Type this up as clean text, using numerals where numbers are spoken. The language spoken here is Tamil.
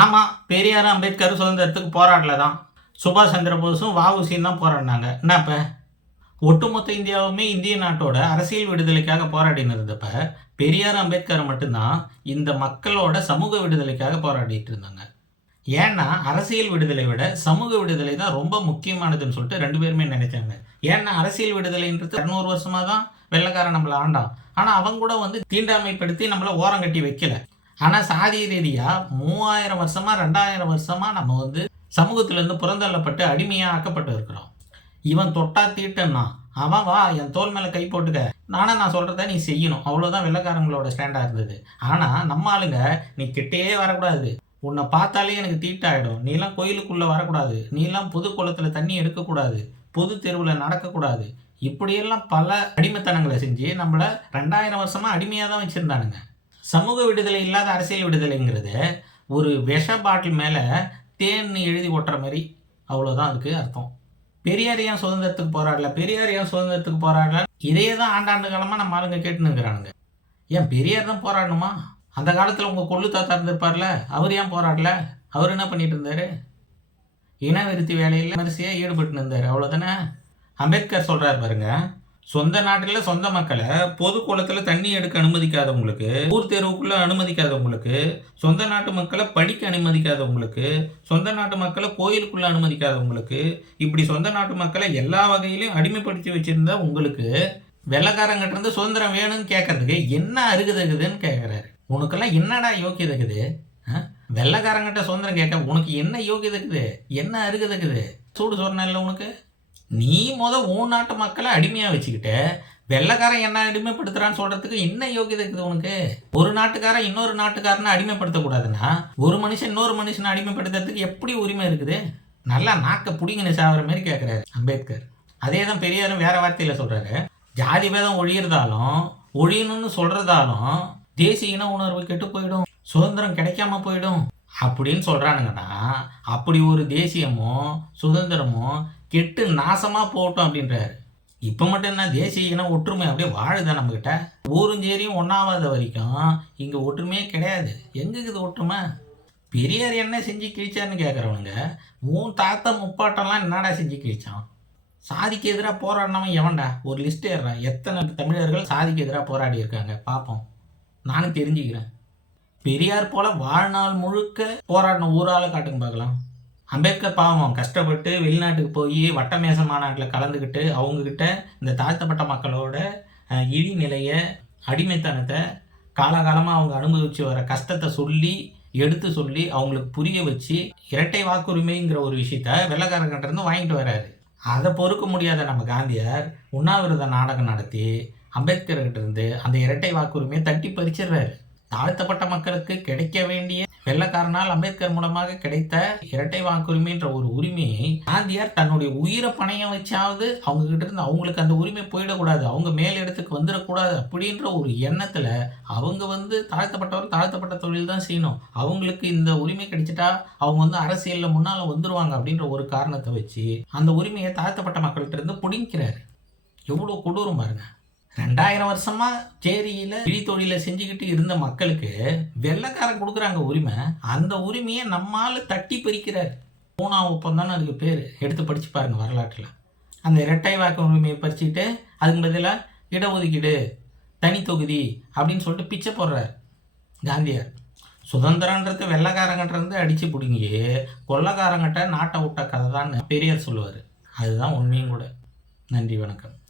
ஆமாம், பெரியார் அம்பேத்கர் சுதந்திரத்துக்கு போராடல தான். சுபாஷ் சந்திர போஸும் வ.உ.சியும் தான் போராடினாங்க. என்ன இப்போ ஒட்டுமொத்த இந்தியாவுமே இந்திய நாட்டோட அரசியல் விடுதலைக்காக போராடின்னு இருந்தப்ப, பெரியார் அம்பேத்கர் மட்டும்தான் இந்த மக்களோட சமூக விடுதலைக்காக போராடிட்டு இருந்தாங்க. ஏன்னா அரசியல் விடுதலை விட சமூக விடுதலை தான் ரொம்ப முக்கியமானதுன்னு சொல்லிட்டு 2 பேருமே நினைச்சாங்க. ஏன்னா அரசியல் விடுதலைன்றது 200 வருஷமா தான் வெள்ளைக்காரன் நம்மள ஆண்டான். ஆனா அவங்க கூட தீண்டாமைப்படுத்தி நம்மள ஓரங்கட்டி வைக்கல. ஆனா சாதி ரீதியா 3000 வருஷமா 2000 வருஷமா நம்ம சமூகத்திலிருந்து புறந்தள்ளப்பட்டு அடிமையா ஆக்கப்பட்டு இருக்கிறோம். இவன் தொட்டா தீட்டன்னா அவன் வா என் தோல் மேல கை போட்டுக்க, நான் சொல்றத நீ செய்யணும், அவ்வளவுதான் வெள்ளைக்காரங்களோட ஸ்டாண்டா இருந்தது. ஆனா நம்ம ஆளுங்க நீ கிட்டேயே வரக்கூடாது, உன்னை பார்த்தாலே எனக்கு தீட்டாயிடும், நீலாம் கோயிலுக்குள்ள வரக்கூடாது, நீலாம் பொது குளத்துல தண்ணி எடுக்கக்கூடாது, பொது தெருவில் நடக்கக்கூடாது, இப்படியெல்லாம் பல அடிமைத்தனங்களை செஞ்சு நம்மள 2000 வருஷமா அடிமையா தான் வச்சிருந்தானுங்க. சமூக விடுதலை இல்லாத அரசியல் விடுதலைங்கிறது ஒரு விஷ பாட்டில் மேல தேன் எழுதி ஒட்டுற மாதிரி, அவ்வளோதான் அதுக்கு அர்த்தம். பெரியார் ஏன் சுதந்திரத்துக்கு போராடல, பெரியார் ஏன் சுதந்திரத்துக்கு போராடல, இதையே தான் ஆண்டாண்டு காலமாக நம்ம ஆளுங்க கேட்டுன்னு இருக்கிறானுங்க. ஏன் பெரியார் தான் போராடணுமா? அந்த காலத்தில் உங்கள் கொள்ளு தாத்தா இருந்திருப்பார்ல, அவர் ஏன் போராடல? அவர் என்ன பண்ணிட்டு இருந்தார்? இனவிருத்தி வேலையில் விமரிசையாக ஈடுபட்டு இருந்தார், அவ்வளோதானே. அம்பேத்கர் சொல்கிறார் பாருங்க, சொந்த நாட்டில் சொந்த மக்களை பொது குளத்தில் தண்ணி எடுக்க அனுமதிக்காதவங்களுக்கு, ஊர் தெருவுக்குள்ளே அனுமதிக்காதவங்களுக்கு, சொந்த நாட்டு மக்களை படிக்க அனுமதிக்காதவங்களுக்கு, சொந்த நாட்டு மக்களை கோயிலுக்குள்ளே அனுமதிக்காதவங்களுக்கு, இப்படி சொந்த நாட்டு மக்களை எல்லா வகையிலையும் அடிமைப்படுத்தி வச்சுருந்தா உங்களுக்கு வெள்ளைக்காரங்கிட்ட இருந்து சுதந்திரம் வேணும்னு கேட்கறதுக்கு என்ன அருகுதகுதுன்னு கேட்குறாரு. உனக்கெல்லாம் என்னடா யோக்கியதை இருக்குது? வெள்ளைக்காரங்கிட்ட சுதந்திரம் கேட்க உனக்கு என்ன யோக்கியதை இருக்குது? என்ன அருகுதகுது? சூடு சொன்னேன் இல்லை உனக்கு. நீ உன் நாட்டு மக்களை அடிமையாக வச்சுக்கிட்டு வெள்ளைக்காரன் என்ன அடிமைப்படுத்துறான்னு சொல்கிறதுக்கு என்ன யோகியதை இருக்குது உனக்கு? ஒரு நாட்டுக்காரன் இன்னொரு நாட்டுக்காரனை அடிமைப்படுத்தக்கூடாதுன்னா ஒரு மனுஷன் இன்னொரு மனுஷனை அடிமைப்படுத்துறதுக்கு எப்படி உரிமை இருக்குது? நல்லா நாக்க பிடிங்கின சாகிற மாதிரி கேட்குறாரு அம்பேத்கர். அதே தான் பெரியாரும் வேறு வார்த்தையில் சொல்கிறாரு, ஜாதி பேதம் ஒழியிறதாலும் ஒழியணும்னு சொல்கிறதாலும் தேசிய இன உணர்வு கெட்டு போயிடும், சுதந்திரம் கிடைக்காம போயிடும் அப்படின்னு சொல்கிறானுங்கன்னா, அப்படி ஒரு தேசியமோ சுதந்திரமோ கெட்டு நாசமாக போகட்டும் அப்படின்றாரு. இப்போ மட்டும் என்ன தேசிய இன ஒற்றுமை அப்படியே வாழுதான் நம்மக்கிட்ட. ஊருஞ்சேரியும் ஒன்றாவாத வரைக்கும் இங்கே ஒற்றுமையே கிடையாது. எங்குக்குது ஒற்றுமை? பெரியார் என்ன செஞ்சு கிழிச்சார்னு கேட்குறவனுங்க, உன் தாத்தா முப்பாட்டம்லாம் என்னடா செஞ்சு கிழிச்சான்? சாதிக்கு எதிராக போராடினவன் எவன்டா? ஒரு லிஸ்ட் ஏறுறான், எத்தனை தமிழர்கள் சாதிக்கு எதிராக போராடி இருக்காங்க பார்ப்போம், நானும் தெரிஞ்சுக்கிறேன். பெரியார் போல வாழ்நாள் முழுக்க போராடின ஊரால் காட்டுங்க பார்க்கலாம். அம்பேத்கர் பாவம் கஷ்டப்பட்டு வெளிநாட்டுக்கு போய் வட்டமேச மாநாட்டில் கலந்துக்கிட்டு அவங்கக்கிட்ட இந்த தாழ்த்தப்பட்ட மக்களோட இழிநிலையை, அடிமைத்தனத்தை, காலகாலமாக அவங்க அனுபவித்து வர கஷ்டத்தை எடுத்து சொல்லி அவங்களுக்கு புரிய வச்சு இரட்டை வாக்குரிமைங்கிற ஒரு விஷயத்த வெள்ளைக்காரங்கிட்ட இருந்து வாங்கிட்டு வர்றாரு. அதை பொறுக்க முடியாத நம்ம காந்தியார் உண்ணாவிரத நாடகம் நடத்தி அம்பேத்கர்கிட்ட இருந்து அந்த இரட்டை வாக்குரிமையை தட்டி பறிச்சிடுறாரு. தாழ்த்தப்பட்ட மக்களுக்கு கிடைக்க வேண்டிய வெள்ளைக்காரனால் அம்பேத்கர் மூலமாக கிடைத்த இரட்டை வாக்குரிமைன்ற ஒரு உரிமையை காந்தியார் தன்னுடைய உயிரை பணையம் வச்சாவது அவங்க கிட்ட இருந்து அவங்களுக்கு அந்த உரிமை போயிடக்கூடாது, அவங்க மேல் இடத்துக்கு வந்துடக்கூடாது அப்படின்ற ஒரு எண்ணத்துல அவங்க தாழ்த்தப்பட்ட தொழில் தான் செய்யணும், அவங்களுக்கு இந்த உரிமை கிடைச்சிட்டா அவங்க அரசியல்ல முன்னால வந்துருவாங்க அப்படின்ற ஒரு காரணத்தை வச்சு அந்த உரிமையை தாழ்த்தப்பட்ட மக்கள்கிட்ட இருந்து பிடிக்கிறாரு. எவ்வளவு கொடூரம் பாருங்க. 2000 வருஷமா சேரியில தொழிலை செஞ்சுக்கிட்டு இருந்த மக்களுக்கு வெள்ளைக்காரன் கொடுக்குறாங்க உரிமை, அந்த உரிமையை நம்மால தட்டி பறிக்கிறார். 3ஆம் ஒப்பந்தம்னு அதுக்கு பேர், எடுத்து படிச்சு பாருங்க வரலாற்றில். அந்த இரட்டை வாக்கு உரிமையை பறிச்சுட்டு அதுக்கு பதிலாக இடஒதுக்கீடு, தனி தொகுதி அப்படின்னு சொல்லிட்டு பிச்சை போடுறார் காந்தியார். சுதந்திரன்றது வெள்ளைக்காரங்கிட்ட இருந்து அடிச்சு பிடிங்கி கொள்ளைக்காரங்கிட்ட நாட்டை விட்ட கதை தான் பெரியார் சொல்லுவார். அதுதான் உண்மையும் கூட. நன்றி, வணக்கம்.